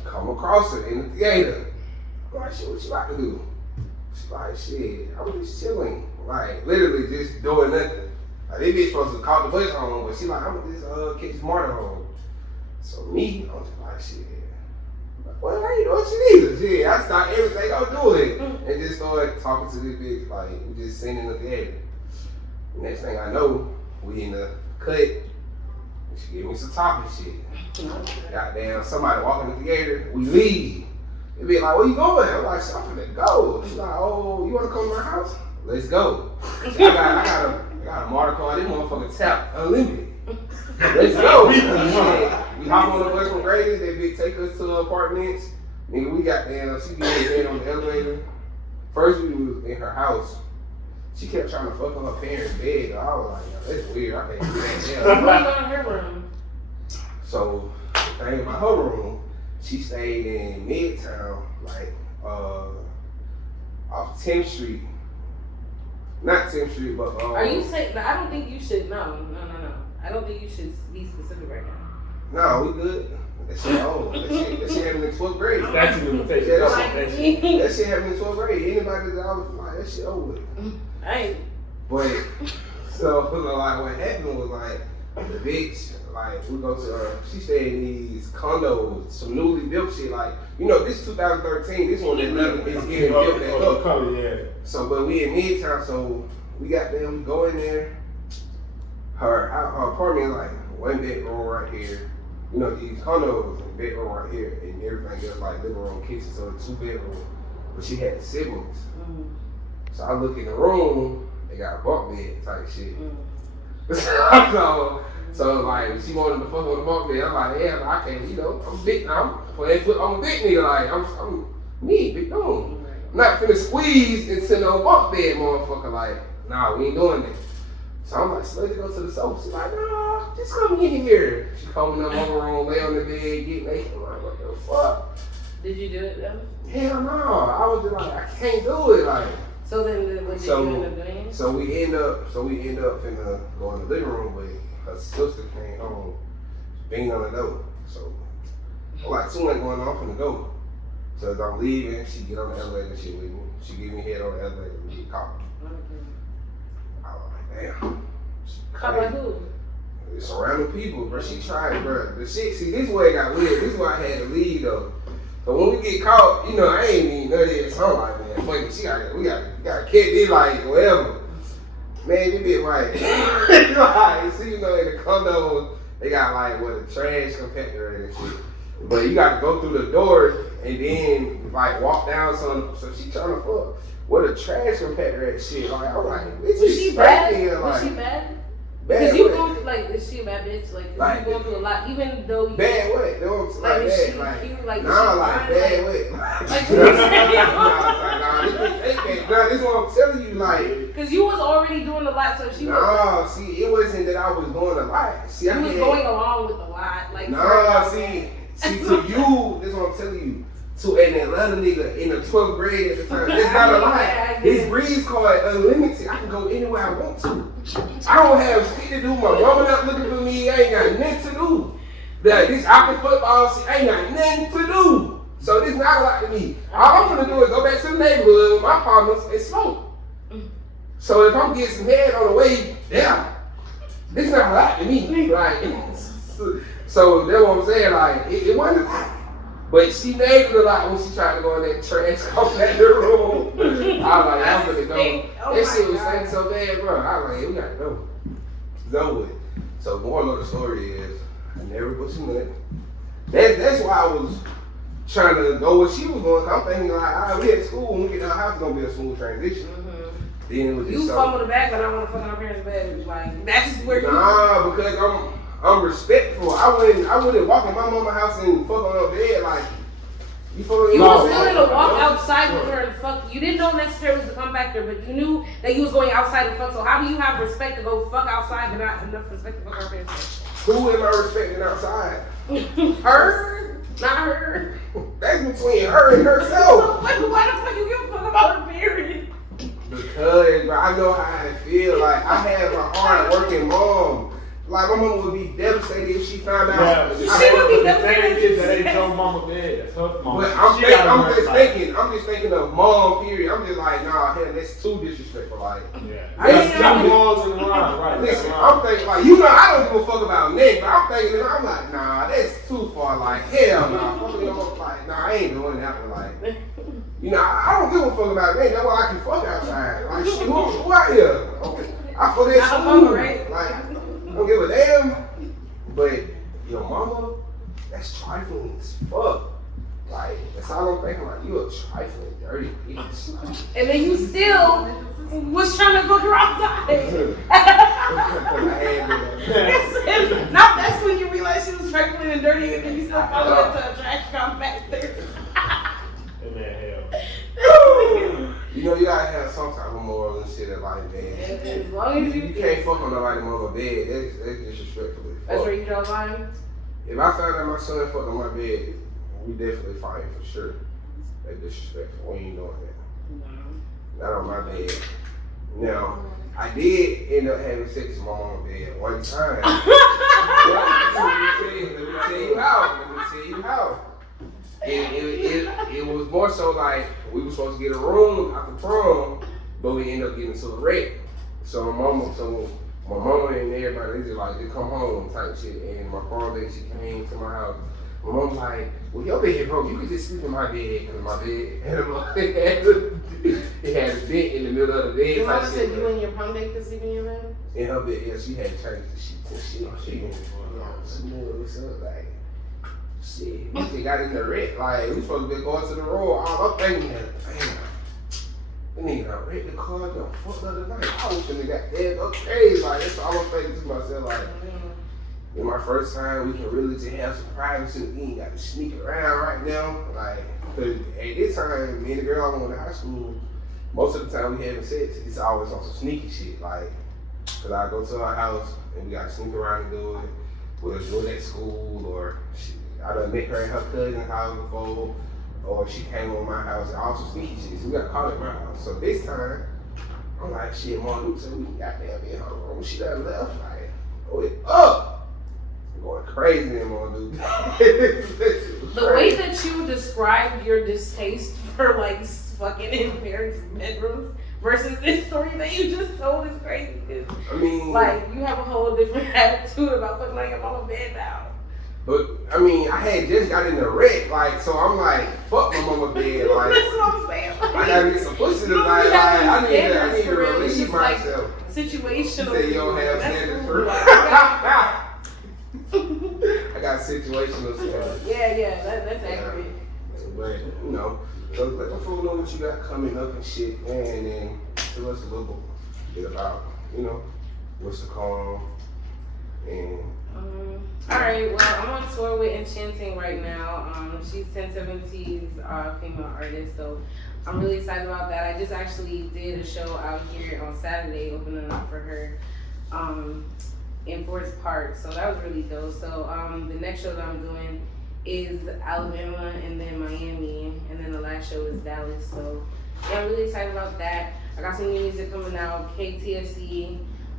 come across her in the theater. I'm like, shit, what you about to do? She's like, shit, I'm just chilling. Like, literally just doing nothing. Like, they bitch supposed to call the bus home, but she like, I'm gonna just catch Martin home. So me, I'm just like, shit. Well, how you doing? She needs it. Yeah, I stopped everything I'm doing and just started talking to this bitch. Like, we just sitting in the theater. Next thing I know, we in the cut. She gave me some topping shit. Goddamn, somebody walking the theater, we leave. They be like, where you going? I'm like, I'm finna go. She's like, oh, you wanna come to my house? Let's go. I got a Marta card. This motherfucker tap unlimited. Let's go. We hop on the bus from Grady. They big take us to the apartments. Nigga, we got down. She be in on the elevator. First we was in her house. She kept trying to fuck on her parents' bed. I was like, yo, that's weird. I can't do that. What you going in her room? So the thing about her room, she stayed in Midtown, like off 10th Street. Not 10th Street, but Are you saying? I don't think you should. No. I don't think you should be specific right now. No, we good. That shit old. That shit happened in 12th grade. Statute of limitations. Yeah, That that shit happened in 12th grade. Anybody that I was like, that shit over with. Hey. But so like what happened was like the bitch, like we go to she stayed in these condos, some newly built shit. Like, you know, this 2013, this one is getting built back up. Yeah. So but we in Midtown, so we got there, we go in there. Her apartment is like one bedroom right here. You know, these condos, bedroom right here, and everything else like living room, kitchen, so 2 bedrooms. But she had siblings. So I look in the room, they got a bunk bed type shit. So like she wanted to fuck on the bunk bed. I'm like, yeah, I can't, you know, I'm big now. I'm a big nigga, like I'm me, big dude. I'm not finna squeeze into no bunk bed, motherfucker. Like, nah, we ain't doing that. So I'm like, so let's go to the sofa. She's like, nah, just come in here. She come in the living room, lay on the bed, get naked. I'm like, what the fuck? Did you do it though? Hell no. I was just like, I can't do it. Like, So then what did you end up doing? So we end up finna go in the living room, but her sister came home, banging on the door. So like 2 ain't going off in the door. So as I'm leaving, she get on the elevator and shit with me. She give me head on the elevator and we get caught. I was like, damn. Caught by who? It's surrounding people, bro. She tried, bro. The shit, see, this way it got weird. This is why I had to leave, though. So when we get caught, you know, I ain't even none of that. So I'm like, man, fuck it. We gotta catch this, like, whatever. Man, you be like, like, see, you know, in the condos, they got, like, what, a trash compactor and shit. But you got to go through the doors and then, like, walk down some. So she trying to fuck. What a trash compactor and shit. Like, I was like, bitch, Was she bad? Here, like, was she bad? Bad Because you what? going through, like, is she a bad bitch? Like, you going through a lot, even though you. Bad what? No, Like, like, is bad. she Like, cute? Like, nah, is she like, fine? bad Like, what? like, what you saying? Nah, this is what I'm telling you, like. Because you was already doing a lot, so she was. Nah, see, it wasn't that I was doing a lot. See, I You was had, going along with a lot. Like, nah, see, to you, this is what I'm telling you. To an Atlanta nigga in the 12th grade at the time, it's not a lot. This breeze card unlimited. I can go anywhere I want to. I don't have shit to do. My mama not looking for me. I ain't got nothing to do. This after football, see, I ain't got nothing to do. So this not a lot to me. All I'm gonna do is go back to the neighborhood with my partners and smoke. So if I'm getting some head on the way, yeah, this not a lot to me. Like, so that's what I'm saying. Like, it wasn't a lot. But she made it a lot when she tried to go in that trash compactor room. I was like, I'm gonna go. That shit was stinking so bad, bro. I was like, we gotta go. Go with it. So moral of the story is, I never put some nut. That's why I was trying to go where she was going. I'm thinking like, all right, we at school, when we get to our house, it's gonna be a smooth transition. Then it was just you fumble the bag, but I want to fuck in my parents' bed. Like, that's where you. Nah, because I'm respectful. I wouldn't walk in my mama's house and fuck on her bed like. You was willing to walk outside with her and fuck. You didn't know necessarily to come back there, but you knew that you was going outside and fuck. So how do you have respect to go fuck outside but not enough respect to fuck her parents? Who am I respecting outside? Her, not her. That's between her and herself. Why the fuck you give a fuck about her parents? Because bro, I know how I feel. Like I have a hard working mom. Like my mom would be devastated if she found out. Yeah, she would be devastated. The thing is that ain't your mama dead. That's her mama. But I'm just thinking of mom. Period. I'm just like, nah, hell, that's too disrespectful. Like, yeah, that's laws in the line, right? Listen, I'm thinking like, you know, I don't give a fuck about Nick, but I'm thinking, I'm like, nah, that's too far. Like, hell, nah, fuck me, I'm like, nah, I ain't doing that one. Like, you know, I don't give a fuck about Nick. That's why I can fuck outside. Like, shit, who out here? Okay. I fuck that school, right? Like. Don't give a damn, but your mama, that's trifling as fuck. Like, that's all I'm thinking. Like, you a trifling, dirty bitch. And then you still was trying to fuck her outside. Now that's when you realize she was trifling and dirty, and then you still follow her to a trash compactor. You know, you gotta have some type of moral and shit in life, man. As long as you can't fuck on nobody's mama bed, that's disrespectful. That's where you draw the line? If I found out my son fucked on my bed, we definitely fight for sure. That's disrespectful. We ain't doing that. Not on my bed. Now, I did end up having sex in my mama's bed one time. Let me tell you how. It was more so like we were supposed to get a room after prom, but we ended up getting to a wreck. So my mama and everybody, they just like, they come home type shit. And my prom day, she came to my house. My mom was like, well, your bed broke. You could just sleep in my bed. Because my bed it had a dent in the middle of the bed. Your mama said you and your prom date could sleep in your bed? In her bed, yeah, she had changed the sheets and shit. She knew what's up, like. Shit, we just got in the wreck. Like, we supposed to be going to the road. All I'm thinking is, damn, the nigga done wrecked the car, done fucked up the night. I was finna got dead, go crazy. Like, that's all I'm thinking to myself. Like, in my first time, we can really just have some privacy. We ain't got to sneak around right now. Like, cause at this time, me and the girl I went to high school, most of the time we having sex, it's always on some sneaky shit. Like, cause I go to her house and we gotta sneak around and do it. We'll do it at school or shit. I done met her in her cousin's house before, or she came over my house and also sneaky shit. So we got caught at my house. So this time, I'm like, shit, Mom Luke said we can goddamn be in her room. She done left, like, oh, it up. going crazy anymore, dude. The way that you described your distaste for like fucking in parents' bedrooms versus this story that you just told is crazy. I mean, like you have a whole different attitude about fucking on your mama's bed now. But I mean, I had just got in the wreck, like, so I'm like, fuck my mama bed, like. That's what I'm saying. I gotta get some pussy tonight. Like, I need to relieve myself. Situational. You say you don't have standards for I got situational stuff. Yeah, that's accurate. But, you know, so let the fool know what you got coming up and shit, man, and then tell us a little bit about, you know, what's the call, and... Alright, well, I'm on tour with Enchanting right now. She's 1070's female artist, so I'm really excited about that. I just actually did a show out here on Saturday, opening up for her in Forest Park, so that was really dope. So the next show that I'm doing is Alabama and then Miami, and then the last show is Dallas. So yeah, I'm really excited about that. I got some new music coming out, KTSE.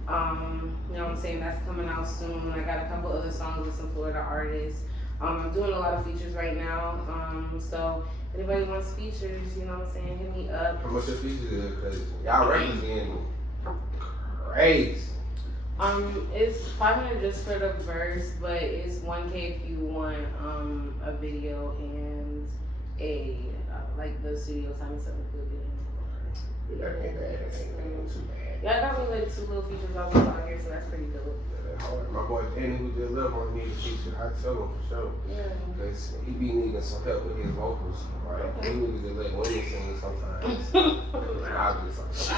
You know what I'm saying, that's coming out soon. I got a couple other songs with some Florida artists. I'm doing a lot of features right now. So if anybody wants features, you know what I'm saying, hit me up. How much your features is? Because y'all records getting crazy. It's 500 just for the verse, but it's 1K if you want a video and a like the studio time and stuff included. That ain't bad. That ain't too bad. Yeah, I got me like 2 little features out here, so that's pretty dope. Yeah, hard. My boy Danny, who did Love on me, feature. I tell him for sure. Yeah. Because he be needing some help with his vocals. Right? He needs to let women sing sometimes. I'll do something.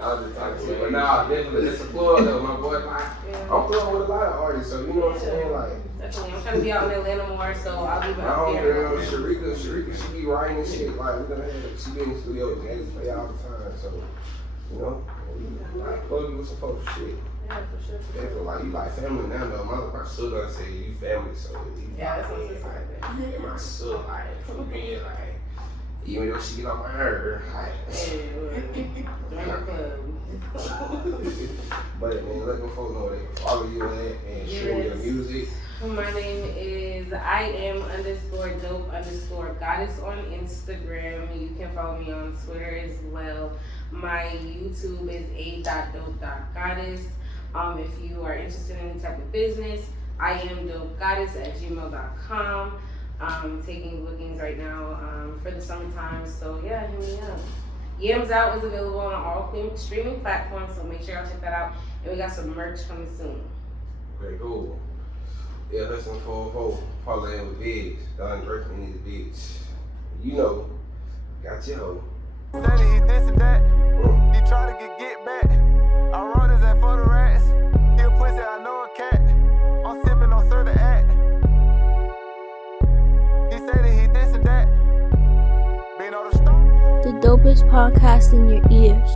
I'll just talk to you. But nah, definitely, it's a plug though, my boy. Like, I'm flowing with a lot of artists, so you know what I'm saying? Like, definitely. I'm trying to be out in Atlanta more, so I'll be my out there. homegirl, Sharika, she be writing and shit. Like, we gonna have, she be in the studio with Janice play all the time, so, you know, like, plug you with some folks shit. Yeah, for sure. They feel like you like family now, though. My still gonna say you family, so you Yeah, that's what it's like. and my son, like, for being like, even though she get on my nerve, like, but man, let them folks know they can follow you at and share your music. My name is IAM_dope_goddess on Instagram. You can follow me on Twitter as well. My YouTube is a.dope.goddess. If you are interested in any type of business, IamDopeGoddess@gmail.com. Taking bookings right now for the summertime, so yeah, hit me up. Yams Out is available on all streaming platforms, so make sure y'all check that out. And we got some merch coming soon. Okay, cool. EarHustlers 404, Parlaying Wit Bigg, done breaking in this bitch. You know, got your hoe. Said he this and that. He try to get back. I run his ass for the rats. He a pussy, I know a cat. I'm sipping on Sir the act. He said that he this and that. Being on the stone. The dopest podcast in your ears.